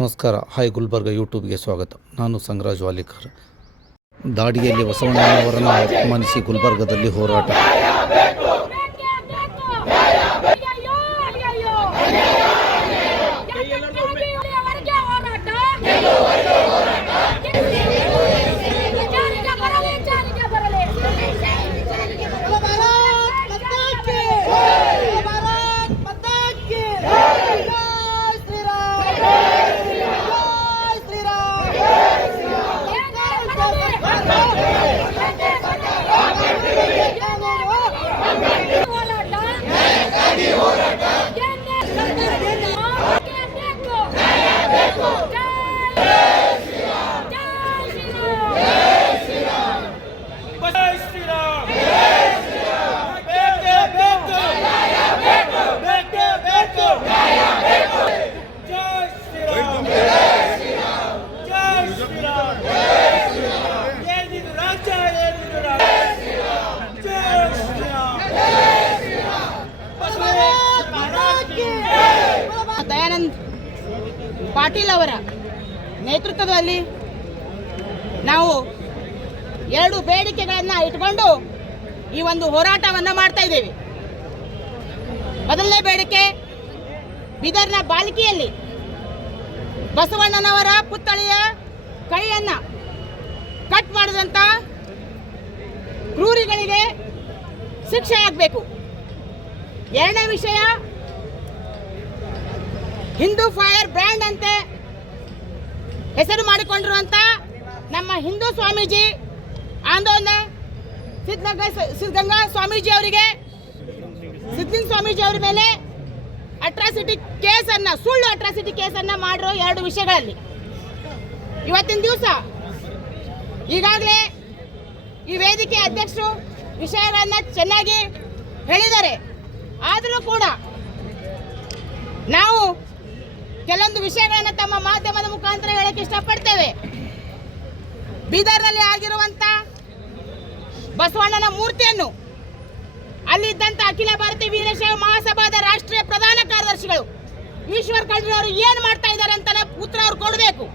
ನಮಸ್ಕಾರ. ಹಾಯ್ ಗುಲ್ಬರ್ಗ ಯೂಟ್ಯೂಬ್ಗೆ ಸ್ವಾಗತ. ನಾನು ಸಂಗರಾಜ್ ವಾಲಿಕರ್. ದಾಡಿಯಲ್ಲಿ ಬಸವಣ್ಣನವರನ್ನು ಅಪಮಾನಿಸಿ ಗುಲ್ಬರ್ಗದಲ್ಲಿ ಹೋರಾಟ. ದಯಾನಂದ್ ಪಾಟೀಲ್ ಅವರ ನೇತೃತ್ವದಲ್ಲಿ ನಾವು ಎರಡು ಬೇಡಿಕೆಗಳನ್ನು ಇಟ್ಕೊಂಡು ಈ ಒಂದು ಹೋರಾಟವನ್ನು ಮಾಡ್ತಾ ಇದ್ದೇವೆ. ಮೊದಲನೇ ಬೇಡಿಕೆ, ಬೀದರ್ನ ಬಾಲ್ಕಿಯಲ್ಲಿ ಬಸವಣ್ಣನವರ ಪುತ್ಥಳಿಯ ಕೈಯನ್ನು ಕಟ್ ಮಾಡಿದಂಥ ಕ್ರೂರಿಗಳಿಗೆ ಶಿಕ್ಷೆ ಆಗಬೇಕು. ಎರಡನೇ ವಿಷಯ, ಹಿಂದೂ ಫೈರ್ ಬ್ರ್ಯಾಂಡ್ ಅಂತೆ ಹೆಸರು ಮಾಡಿಕೊಂಡಿರುವಂಥ ನಮ್ಮ ಹಿಂದೂ ಸ್ವಾಮೀಜಿ ಆಂದೋಲನ ಸಿದ್ಧಗಂಗಾ ಸ್ವಾಮೀಜಿ ಅವರಿಗೆ, ಸಿದ್ಧಲಿಂಗ ಸ್ವಾಮೀಜಿ ಅವರ ಮೇಲೆ ಅಟ್ರಾಸಿಟಿ ಕೇಸನ್ನು, ಸುಳ್ಳು ಅಟ್ರಾಸಿಟಿ ಕೇಸನ್ನು ಮಾಡಿರೋ ಎರಡು ವಿಷಯಗಳಲ್ಲಿ ಇವತ್ತಿನ ದಿವಸ ಈಗಾಗಲೇ ಈ ವೇದಿಕೆ ಅಧ್ಯಕ್ಷರು ವಿಷಯಗಳನ್ನು ಚೆನ್ನಾಗಿ ಹೇಳಿದ್ದಾರೆ. ಆದರೂ ಕೂಡ ನಾವು ಕೆಲವೊಂದು ವಿಷಯಗಳನ್ನು ತಮ್ಮ ಮಾಧ್ಯಮದ ಮುಖಾಂತರ ಹೇಳಕ್ಕೆ ಇಷ್ಟಪಡ್ತೇವೆ. ಬೀದರ್ನಲ್ಲಿ ಆಗಿರುವಂಥ ಬಸವಣ್ಣನ ಮೂರ್ತಿಯನ್ನು ಅಲ್ಲಿದ್ದಂಥ ಅಖಿಲ ಭಾರತೀಯ ವೀರಶೈವ ಮಹಾಸಭಾದ ರಾಷ್ಟ್ರೀಯ ಪ್ರಧಾನ ಕಾರ್ಯದರ್ಶಿಗಳು ಈಶ್ವರ್ ಖಂಡ್ರೆ ಅವರು ಏನು ಮಾಡ್ತಾ ಇದ್ದಾರೆ ಅಂತ ಉತ್ತರ ಅವ್ರು ಕೊಡಬೇಕು.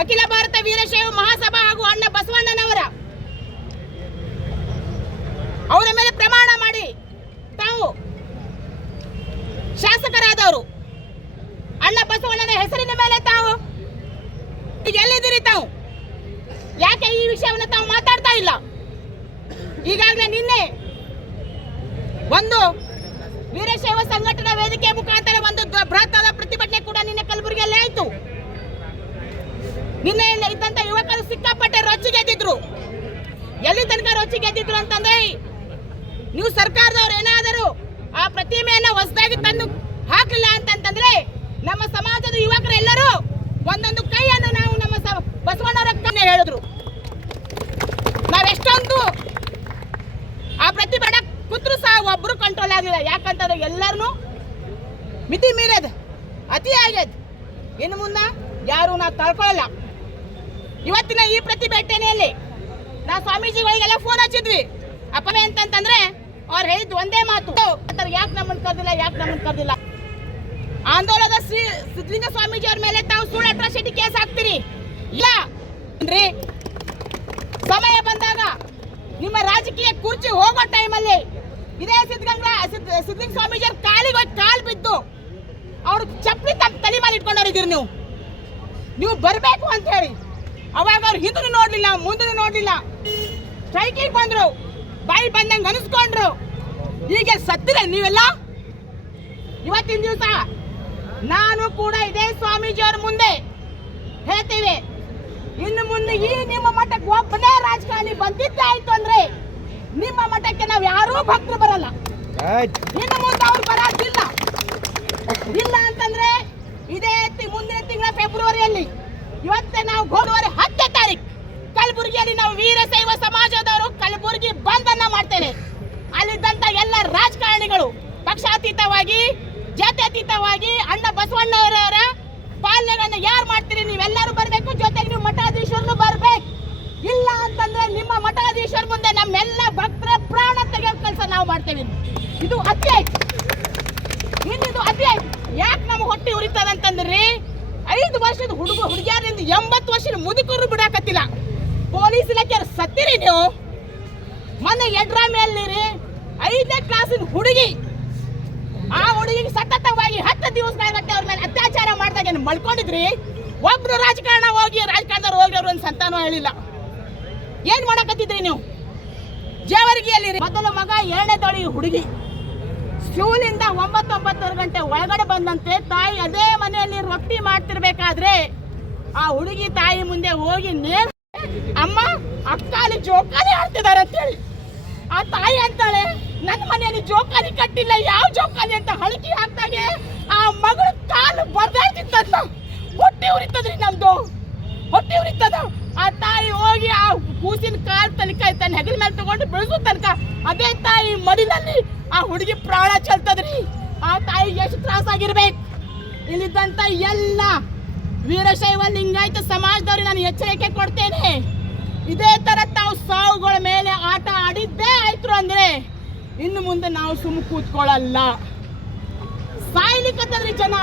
ಅಖಿಲ ಭಾರತ ವೀರಶೈವ ಮಹಾಸಭಾ ಹಾಗೂ ಅಣ್ಣ ಬಸವಣ್ಣನವರ ಅವರ ಮೇಲೆ ಪ್ರಮಾಣ ಮಾಡಿ ತಾವು ಶಾಸಕರಾದವರು ಅಣ್ಣ ಬಸವಣ್ಣನ ಹೆಸರಿನ ಮೇಲೆ ತಾವು ಎಲ್ಲಿದ್ದೀರಿ? ತಾವು ಯಾಕೆ ಈ ವಿಷಯವನ್ನು ತಾವು ಮಾತಾಡ್ತಾ ಇಲ್ಲ? ಈಗಾಗಲೇ ನಿನ್ನೆ ಒಂದು ವೀರಶೈವ ಸಂಘಟನಾ ವೇದಿಕೆ ಮುಖಾಂತರ ಒಂದು ಬೃಹತ್ತಾದ ಪ್ರತಿಭಟನೆ ಕೂಡ ನಿನ್ನೆ ಕಲಬುರಗಿಯಲ್ಲಿ ಆಯಿತು. ನಿನ್ನೆ ಇದ್ದಂತ ಯುವಕರು ಸಿಕ್ಕಾಪಟ್ಟೆ ರೊಚ್ಚಿಗೆದ್ದಿದ್ರು. ಎಲ್ಲಿ ತನಕ ರೊಚ್ಚಿಗೆದ್ದಿದ್ರು ಅಂತಂದ್ರೆ, ನೀವು ಸರ್ಕಾರದವ್ರು ಏನಾದರೂ ಆ ಪ್ರತಿಮೆಯನ್ನು ಹೊಸದಾಗಿ ತಂದು ಹಾಕಲಿಲ್ಲ ಅಂತಂದ್ರೆ ನಮ್ಮ ಸಮಾಜದ ಯುವಕರೆಲ್ಲರೂ ಒಂದೊಂದು ಕೈಯನ್ನು ನಾವು ನಮ್ಮ ಬಸವಣ್ಣರ ಕಣ್ಣೆ ಹೇಳಿದ್ರು. ನಾವೆಷ್ಟೊಂದು ಆ ಪ್ರತಿಭಟನೆ ಕೂತ್ರು ಸಹ ಒಬ್ರು ಕಂಟ್ರೋಲ್ ಆಗಲಿಲ್ಲ. ಯಾಕಂತಂದ್ರೆ ಎಲ್ಲರನ್ನೂ ಮಿತಿ ಮೀರದ್, ಅತಿ ಆಗ್ಯದ. ಇನ್ನು ಮುನ್ನ ಯಾರು ನಾವು ತಳ್ಕೊಳ್ಳಲ್ಲ. ಇವತ್ತಿನ ಈ ಪ್ರತಿಭಟನೆಯಲ್ಲಿ ನಾವು ಸ್ವಾಮೀಜಿಗಳಿಗೆಲ್ಲ ಫೋನ್ ಹಚ್ಚಿದ್ವಿ. ಅಪ್ಪವೇ ಅಂತಂದ್ರೆ ಅವ್ರು ಹೇಳಿದ್ದು ಒಂದೇ ಮಾತು, ಯಾಕೆ ನಮ್ಮನ್ನು ಕರೆದಿಲ್ಲ. ಆಂದೋಲನದ ಸಿದ್ಧಲಿಂಗ ಸ್ವಾಮೀಜಿ ಅವ್ರ ಮೇಲೆ ತಾವು ಸುಳ್ಳು ಅಟ್ರಾಸಿಟಿ ಕೇಸ್ ಹಾಕ್ತೀರಿ ಇಲ್ಲ ಅಂದ್ರೆ ಸಮಯ ಬಂದಾಗ ನಿಮ್ಮ ರಾಜಕೀಯ ಕುರ್ಚಿ ಹೋಗೋ ಟೈಮಲ್ಲಿ ಇದೇ ಸಿದ್ಧಲಿಂಗ ಸ್ವಾಮೀಜಿ ಅವ್ರ ಕಾಲಿಗೆ ಕಾಲು ಬಿದ್ದು ಅವ್ರ ಚಪ್ಪಲಿ ತಮ್ಮ ತಲೆ ಮೇಲೆ ಇಟ್ಕೊಂಡವ್ರಿದ್ದೀರಿ. ನೀವು ಬರಬೇಕು ಅಂತ ಹೇಳಿ ಅವಾಗ ಅವ್ರು ಹಿಂದೂ ನೋಡ್ಲಿಲ್ಲ, ಮುಂದೂ ನೋಡ್ಲಿಲ್ಲ, ಸ್ಟ್ರೈಕಿಗೆ ಬಂದ್ರು, ಬಾಯಿ ಬಂದಂಗೆ ಅನಿಸ್ಕೊಂಡ್ರು. ಹೀಗೆ ಸತ್ತಿರ ನೀವೆಲ್ಲ. ಇವತ್ತಿನ ದಿವಸ ನಾನು ಕೂಡ ಇದೇ ಸ್ವಾಮೀಜಿಯವರ ಮುಂದೆ ಹೇಳ್ತೇವೆ, ಇನ್ನು ಮುಂದೆ ಈ ನಿಮ್ಮ ಮಠಕ್ಕೆ ಒಬ್ಬನೇ ರಾಜಕಾರಣಿ ಬಂದಿದ್ದಾಯ್ತು ಅಂದ್ರೆ ನಿಮ್ಮ ಮಠಕ್ಕೆ ನಾವು ಯಾರೂ ಭಕ್ತರು ಬರಲ್ಲ. ಇನ್ನು ಮುಂದೆ ಅವ್ರು ಬರೋದಿಲ್ಲ. ಇಲ್ಲ ಅಂತಂದ್ರೆ ಇದೇ ಮುಂದಿನ ತಿಂಗಳ ಫೆಬ್ರವರಿಯಲ್ಲಿ, ಇವತ್ತೇ ನಾವು ಗೋಡುವರೆ 10ನೇ ತಾರೀಕು ಕಲಬುರಗಿಯಲ್ಲಿ ನಾವು ವೀರಶೈವ ಸಮಾಜದವರು ಕಲಬುರಗಿ ಬಂದ್ ಅನ್ನ ಮಾಡ್ತೇವೆ. ಅಲ್ಲಿದ್ದಂತ ಎಲ್ಲ ರಾಜಕಾರಣಿಗಳು ಪಕ್ಷಾತೀತವಾಗಿ, ಜಾತ್ಯತೀತವಾಗಿ ಅಣ್ಣ ಬಸವಣ್ಣವರ ಪಾಲನೆಗಳನ್ನು ಯಾರು ಮಾಡ್ತೀರಿ ನೀವೆಲ್ಲರೂ ಬರಬೇಕು. ಜೊತೆಗೆ ನೀವು ಮಠಾಧೀಶರು ಬರ್ಬೇಕು. ಇಲ್ಲ ಅಂತಂದ್ರೆ ನಿಮ್ಮ ಮಠಾಧೀಶರ ಮುಂದೆ ನಮ್ಮೆಲ್ಲ ಭಕ್ತರ ಪ್ರಾಣ ತೆಗೆಯೋ ಕೆಲಸ ನಾವು ಮಾಡ್ತೇವೆ. ಇದು ಅತಿ ಆಯ್ತು. ಇನ್ನಿದು ಅತಿ ಆಯ್ತು. ಯಾಕೆ ನಮ್ಗೆ ಹೊಟ್ಟೆ ಉರಿತದಂತಂದ್ರಿ, 5 ವರ್ಷದ ಹುಡುಗಿಯರಿಂದ 80 ವರ್ಷದ ಮುದುಕರು ಬಿಡಾಕತ್ತಿಲ್ಲ. ಪೊಲೀಸ್ ಇಲಾಖೆಯವ್ರು ಸತ್ತಿರಿ ನೀವು. ಮೊನ್ನೆ ಎಡ್ರ ಮೇಲಿರಿ 5ನೇ ಕ್ಲಾಸಿನ ಹುಡುಗಿ, ಆ ಹುಡುಗಿಗೆ ಸತತವಾಗಿ 10 ದಿವಸಗಳಗಟ್ಟೆ ಅವ್ರ ಮೇಲೆ ಅತ್ಯಾಚಾರ ಮಾಡಿದಾಗ ಏನು ಮಲ್ಕೊಂಡಿದ್ರಿ? ಒಬ್ರು ರಾಜಕಾರಣದವ್ರು ಹೋಗಿರೋರು ಒಂದು ಸಂತಾನ ಹೇಳಿಲ್ಲ. ಏನ್ ಮಾಡಕತ್ತಿದ್ರಿ ನೀವು? ಜೇವರ್ಗಿಯಲ್ಲಿ ಮೊದಲ ಮಗ 2ನೇ ತಳಿ ಹುಡುಗಿ ಸ್ಕೂಲಿಂದ 9 ಗಂಟೆ ಒಳಗಡೆ ಬಂದಂತೆ ತಾಯಿ ಅದೇ ಮನೆಯಲ್ಲಿ ರೊಟ್ಟಿ ಮಾಡ್ತಿರ್ಬೇಕಾದ್ರೆ ಆ ಹುಡುಗಿ ತಾಯಿ ಮುಂದೆ ಹೋಗಿ ಅಮ್ಮ ಅಕ್ಕಾಲಿ ಜೋಕಾಲಿ ಆಡ್ತಿದ್ದಾರೆ ಅಂತೇಳಿ ಆ ತಾಯಿ ಅಂತಾಳೆ, ನನ್ನ ಮನೆಯಲ್ಲಿ ಜೋಕಾಲಿ ಕಟ್ಟಿಲ್ಲ, ಯಾವ ಜೋಕಾಲಿ ಅಂತ ಹಳಕಿ ಹಾಕ್ದಾಗೆ ಆ ಮಗಳು ಕಾಲು ಬರ್ದಾಡ್ತಿದ್ದ. ಹೊಟ್ಟೆ ಉರಿತದ್ರಿ, ನಮ್ದು ಹೊಟ್ಟೆ ಉರಿತದ. ಆ ತಾಯಿ ಹೋಗಿ ಆ ಕೂಸಿನ ಕಾಲು ತನಕ ತನ್ನ ಹೆಗಲ ಮೇಲೆ ತಗೊಂಡು ಬೆಳೆಸೋ ತನಕ ಅದೇ ತಾಯಿ ಮಡಿಲಲ್ಲಿ ಆ ಹುಡುಗಿ ಪ್ರಾಣ ಚೆಲ್ತದ್ರಿ. ಆ ತಾಯಿಗೆ ಎಷ್ಟು ತ್ರಾಸಾಗಿರ್ಬೇಕು. ಇಲ್ಲಿದ್ದಂತ ಎಲ್ಲ ವೀರಶೈವ ಲಿಂಗಾಯತ ಸಮಾಜದವ್ರಿಗೆ ನಾನು ಎಚ್ಚರಿಕೆ ಕೊಡ್ತೇನೆ. ಇದೇ ತರ ತಾವು ಸಾವುಗಳ ಮೇಲೆ ಆಟ ಆಡಿದ್ದೇ ಆಯ್ತು ಅಂದ್ರೆ ಇನ್ನು ಮುಂದೆ ನಾವು ಸುಮ್ಮ ಕೂತ್ಕೊಳ್ಳಲ್ಲ. ಸಾಯ್ಲಿಕ್ಕತ್ತದ್ರಿ ಜನ,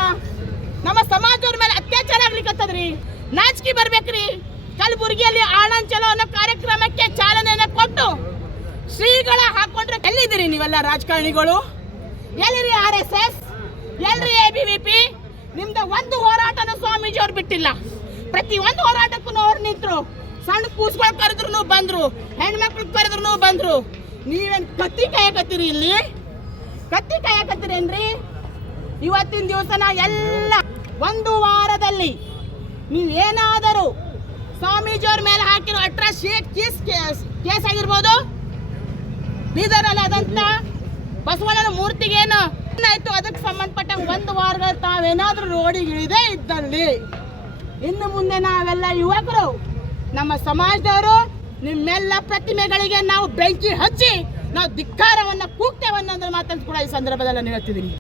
ನಮ್ಮ ಸಮಾಜದವ್ರ ಮೇಲೆ ಅತ್ಯಾಚಾರ ಆಗ್ಲಿಕ್ಕತ್ತದ್ರಿ. ನಾಚಿಕೆ ಬರ್ಬೇಕ್ರಿ. ಕಲಬುರಗಿಯಲ್ಲಿ ಆನಂದ್ ಚಲೋ ಅನ್ನೋ ಕಾರ್ಯಕ್ರಮಕ್ಕೆ ಚಾಲನೆಯನ್ನ ಕೊಟ್ಟು ಶ್ರೀಗಳ ಹಾಕೊಂಡ್ರೆ ಎಲ್ಲಿದ್ದೀರಿ ನೀವೆಲ್ಲ ರಾಜಕಾರಣಿಗಳು? ಎಲ್ಲಿರಿ RSS? ಎಲ್ರಿ ABVP? ನಿಮ್ದ ಒಂದು ಹೋರಾಟನ ಸ್ವಾಮೀಜಿ ಅವ್ರು ಬಿಟ್ಟಿಲ್ಲ. ಪ್ರತಿ ಒಂದು ಹೋರಾಟಕ್ಕೂ ಅವ್ರು ನಿಂತ್ರು. ಸಣ್ಣ ಕೂಸ್ಗಳು ಕರೆದ್ರು ಬಂದ್ರು, ಹೆಣ್ಮಕ್ಳು ಕರೆದ್ರು ಬಂದ್ರು. ನೀವೇನ್ ಕತ್ತಿ ಕಾಯಕತ್ತೀರಿ? ಇಲ್ಲಿ ಕತ್ತಿ ಕಾಯಕತ್ತೀರೇನ್ರಿ? ಇವತ್ತಿನ ದಿವಸನ ಎಲ್ಲ ಒಂದು ವಾರದಲ್ಲಿ ನೀವೇನಾದರೂ ಸ್ವಾಮೀಜಿಯವ್ರ ಮೇಲೆ ಹಾಕಿರೋ ಕೇಸ್ ಆಗಿರ್ಬೋದು, ಬೀದರಲ್ಲಿ ಆದಂತ ಬಸವಣ್ಣನ ಮೂರ್ತಿಗೇನು ಆಯ್ತು ಅದಕ್ಕೆ ಸಂಬಂಧಪಟ್ಟ ಒಂದು ವಾರಗಳ ತಾವೇನಾದ್ರೂ ರೋಡಿಗೆ ಇಳಿದೇ ಇದ್ದಲ್ಲಿ ಇನ್ನು ಮುಂದೆ ನಾವೆಲ್ಲ ಯುವಕರು, ನಮ್ಮ ಸಮಾಜದವರು ನಿಮ್ಮೆಲ್ಲ ಪ್ರತಿಮೆಗಳಿಗೆ ನಾವು ಬೆಂಕಿ ಹಚ್ಚಿ ನಾವು ಧಿಕ್ಕಾರವನ್ನ ಕೂಗ್ತೇವನ್ನೋದ್ರ ಮಾತನ್ನು ಕೂಡ ಈ ಸಂದರ್ಭದಲ್ಲಿ ನಾನು ಹೇಳ್ತಿದ್ದೀನಿ.